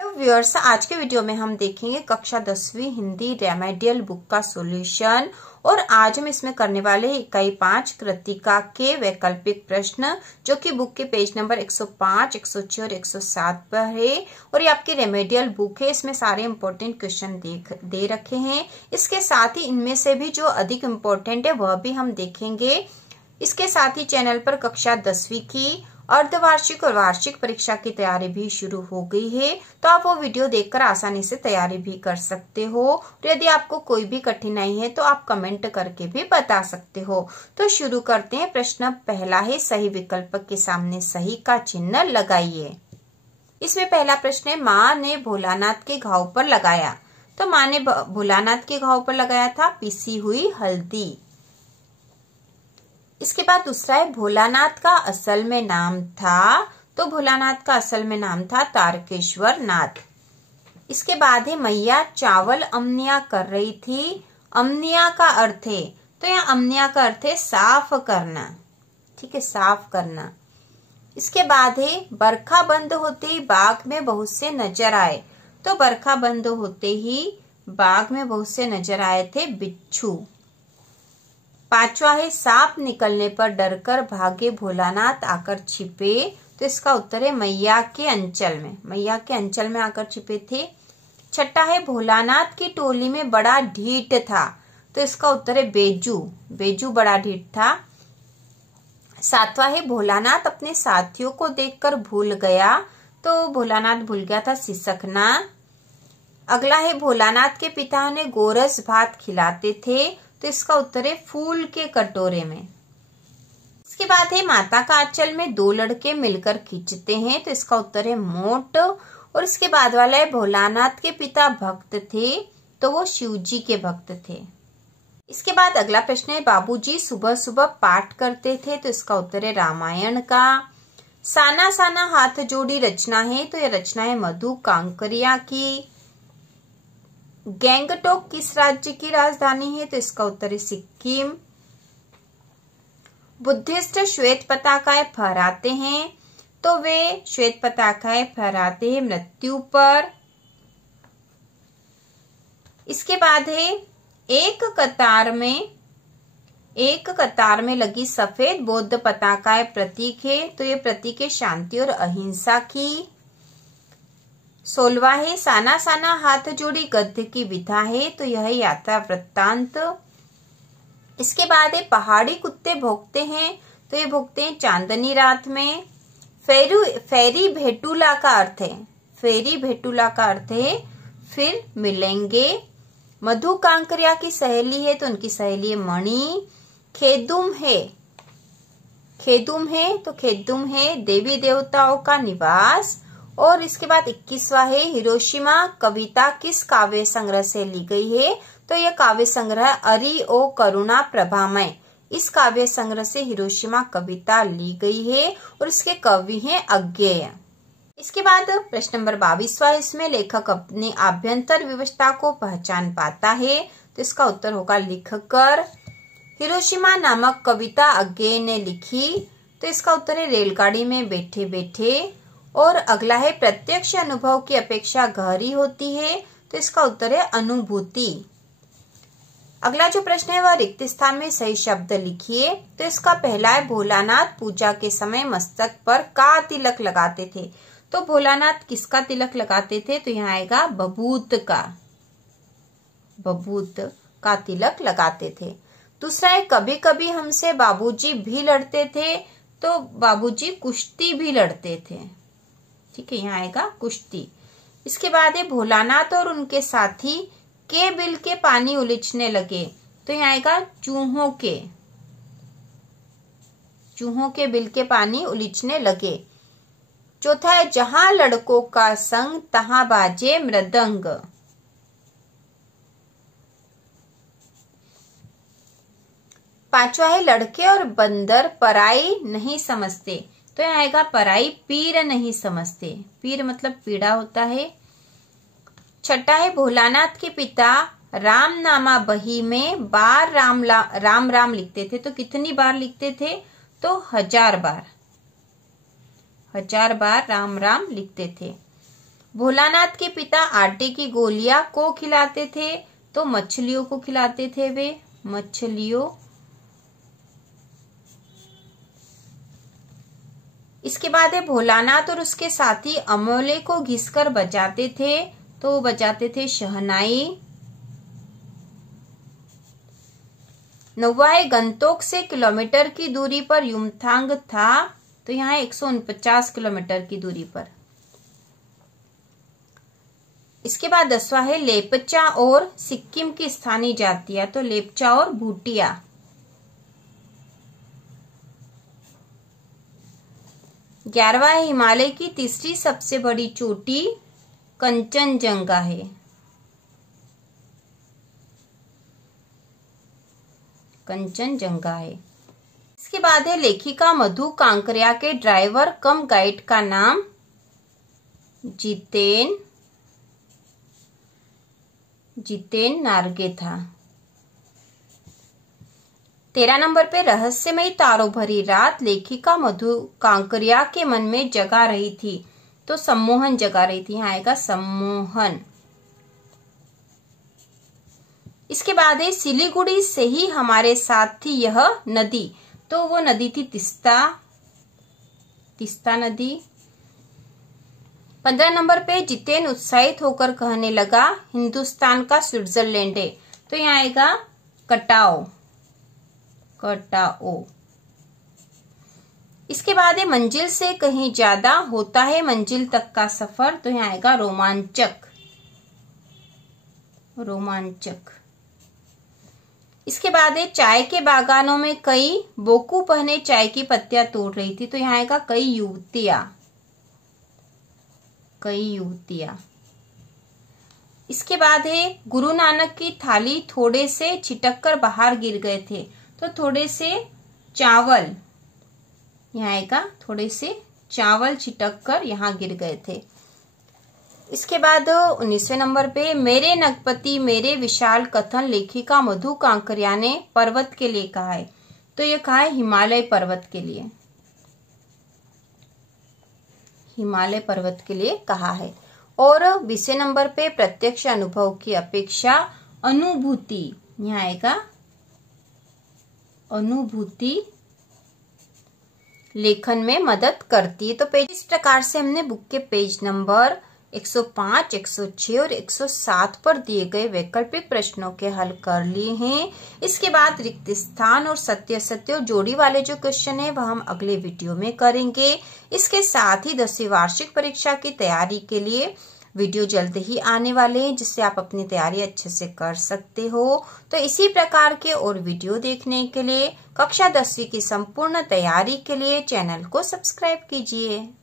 Viewers, आज के video में हम देखेंगे कक्षा 10वीं हिंदी रेमेडियल बुक का सॉल्यूशन। और आज हम इसमें करने वाले हैं इकाई 5 कृतिका के वैकल्पिक प्रश्न, जो कि बुक के पेज नंबर 105, 106 और 107 पर है। और ये आपकी रेमेडियल बुक है, इसमें सारे इम्पोर्टेंट क्वेश्चन दे रखे हैं। इसके साथ ही इनमें से भी जो अधिक इम्पोर्टेंट है वह भी हम देखेंगे। इसके साथ ही चैनल पर कक्षा 10वीं की अर्धवार्षिक और वार्षिक परीक्षा की तैयारी भी शुरू हो गई है, तो आप वो वीडियो देखकर आसानी से तैयारी भी कर सकते हो। और यदि आपको कोई भी कठिनाई है तो आप कमेंट करके भी बता सकते हो। तो शुरू करते हैं। प्रश्न पहला है, सही विकल्प के सामने सही का चिन्ह लगाइए। इसमें पहला प्रश्न है, माँ ने भोलानाथ के घाव पर लगाया। तो माँ ने भोलानाथ के घाव पर लगाया था पिसी हुई हल्दी। इसके बाद दूसरा है, भोलानाथ का असल में नाम था। तो भोलानाथ का असल में नाम था तारकेश्वर नाथ। इसके बाद है, मैया चावल अमनिया कर रही थी। अमनिया का अर्थ है, तो यहाँ अमनिया का अर्थ है साफ करना। ठीक है, साफ करना। इसके बाद है, बरखा बंद होते ही बाग में बहुत से नजर आए। तो बरखा बंद होते ही बाग में बहुत से नजर आए थे बिच्छू। पांचवा है, सांप निकलने पर डरकर भागे भोलानाथ आकर छिपे। तो इसका उत्तर है मैया के अंचल में। मैया के अंचल में आकर छिपे थे। छठा है, भोलानाथ की टोली में बड़ा ढीठ था। तो इसका उत्तर है बेजू। बेजू बड़ा ढीठ था। सातवां है, भोलानाथ अपने साथियों को देखकर भूल गया। तो भोलानाथ भूल गया था सिसकना। अगला है, भोलानाथ के पिता ने गोरस भात खिलाते थे। तो इसका उत्तर है फूल के कटोरे में। इसके बाद है, माता का आंचल में दो लड़के मिलकर खींचते हैं। तो इसका उत्तर है मोट। और इसके बाद वाला है, भोलानाथ के पिता भक्त थे। तो वो शिव जी के भक्त थे। इसके बाद अगला प्रश्न है, बाबूजी सुबह सुबह पाठ करते थे। तो इसका उत्तर है रामायण का। साना साना हाथ जोड़ी रचना है। तो यह रचना है मधु कांकरिया की। गैंगटोक किस राज्य की राजधानी है? तो इसका उत्तर है सिक्किम। बुद्धिस्ट श्वेत पताकाएं फहराते हैं। तो वे श्वेत पताकाएं फहराते हैं मृत्यु पर। इसके बाद है, एक कतार में लगी सफेद बौद्ध पताकाएं प्रतीक है। तो ये प्रतीक है शांति और अहिंसा की। 16वां है, साना साना हाथ जोड़ी गद्य की विधा है। तो यह यात्रा वृत्तांत। इसके बाद है, पहाड़ी कुत्ते भौंकते हैं। तो ये भौंकते हैं चांदनी रात में। फेरी भेटूला का अर्थ है, फेरी भेटूला का अर्थ है फिर मिलेंगे। मधु कांकरिया की सहेली है। तो उनकी सहेली है मणि। खेदुम है तो खेदुम है देवी देवताओं का निवास। और इसके बाद 21वां है, हिरोशिमा कविता किस काव्य संग्रह से ली गई है? तो यह काव्य संग्रह अरि ओ करुणा प्रभामय, इस काव्य संग्रह से हिरोशिमा कविता ली गई है। और इसके कवि हैं अज्ञेय। इसके बाद प्रश्न नंबर 22वां, इसमें लेखक अपनी आभ्यंतर विवशता को पहचान पाता है। तो इसका उत्तर होगा लिखकर। हिरोशिमा नामक कविता अज्ञेय ने लिखी। तो इसका उत्तर है रेलगाड़ी में बैठे बैठे। और अगला है, प्रत्यक्ष अनुभव की अपेक्षा गहरी होती है। तो इसका उत्तर है अनुभूति। अगला जो प्रश्न है वह रिक्त स्थान में सही शब्द लिखिए। तो इसका पहला है, भोलानाथ पूजा के समय मस्तक पर का तिलक लगाते थे। तो भोलानाथ किसका तिलक लगाते थे? तो यहाँ आएगा बबूत का तिलक लगाते थे। दूसरा है, कभी कभी हमसे बाबूजी भी लड़ते थे। तो बाबूजी कुश्ती भी लड़ते थे। ठीक है, यहाँ आएगा कुश्ती। इसके बाद है, भोलानाथ और उनके साथी के बिल के पानी उलीचने लगे। तो यहाँ आएगा चूहों के बिल के पानी उलीचने लगे। चौथा है, जहां लड़कों का संग तहां बाजे मृदंग। पांचवा है, लड़के और बंदर पराई नहीं समझते। तो यहाँ आएगा पराई पीर नहीं समझते। पीर मतलब पीड़ा होता है। छठा है, भोलानाथ के पिता रामनामा बही में बार राम राम लिखते थे। तो कितनी बार लिखते थे? तो 1000 बार राम राम लिखते थे। भोलानाथ के पिता आटे की गोलियां को खिलाते थे, तो मछलियों को खिलाते थे वे, मछलियों। इसके बाद है भोलानाथ और उसके साथी अमोले को घिसकर बजाते थे, तो बजाते थे शहनाई। 9वां है गंतोक से किलोमीटर की दूरी पर युमथांग था, तो यहाँ 149 किलोमीटर की दूरी पर। इसके बाद 10वां है लेपचा और सिक्किम की स्थानीय जातियां, तो लेपचा और भूटिया। 11वां है हिमालय की तीसरी सबसे बड़ी चोटी कंचनजंगा है। कंचनजंगा है। इसके बाद है लेखिका मधु कांकरिया के ड्राइवर कम गाइड का नाम जितेन नार्गे था। 13 नंबर पे रहस्यमयी तारों भरी रात लेखिका मधु कांकरिया के मन में जगा रही थी, तो सम्मोहन जगा रही थी, यहाँ आएगा सम्मोहन। इसके बाद है सिलीगुड़ी से ही हमारे साथ थी यह नदी, तो वो नदी थी तिस्ता नदी। 15 नंबर पे जितेन उत्साहित होकर कहने लगा हिंदुस्तान का स्विट्जरलैंड है, तो यहाँ आएगा कटाओ। इसके बाद है मंजिल से कहीं ज्यादा होता है मंजिल तक का सफर, तो यहाँ आएगा रोमांचक। इसके बाद है चाय के बागानों में कई बेवकूफने चाय की पत्तियां तोड़ रही थी, तो यहाँ आएगा कई युवतियां। इसके बाद है गुरु नानक की थाली थोड़े से छिटक कर बाहर गिर गए थे, तो थोड़े से चावल, यहाँ आएगा थोड़े से चावल छिटक कर यहाँ गिर गए थे। इसके बाद 19वें नंबर पे मेरे नगपति मेरे विशाल कथन लेखिका मधु कांकरिया ने पर्वत के लिए कहा है, तो ये कहा है हिमालय पर्वत के लिए कहा है। और 20वें नंबर पे प्रत्यक्ष अनुभव की अपेक्षा अनुभूति, यहाँ आएगा अनुभूति लेखन में मदद करती है। तो पेज इस प्रकार से हमने बुक के पेज नंबर 105, 106 और 107 पर दिए गए वैकल्पिक प्रश्नों के हल कर लिए हैं। इसके बाद रिक्त स्थान और सत्य असत्य और जोड़ी वाले जो क्वेश्चन है वह हम अगले वीडियो में करेंगे। इसके साथ ही 10वीं वार्षिक परीक्षा की तैयारी के लिए वीडियो जल्द ही आने वाले हैं, जिससे आप अपनी तैयारी अच्छे से कर सकते हो। तो इसी प्रकार के और वीडियो देखने के लिए कक्षा 10वीं की संपूर्ण तैयारी के लिए चैनल को सब्सक्राइब कीजिए।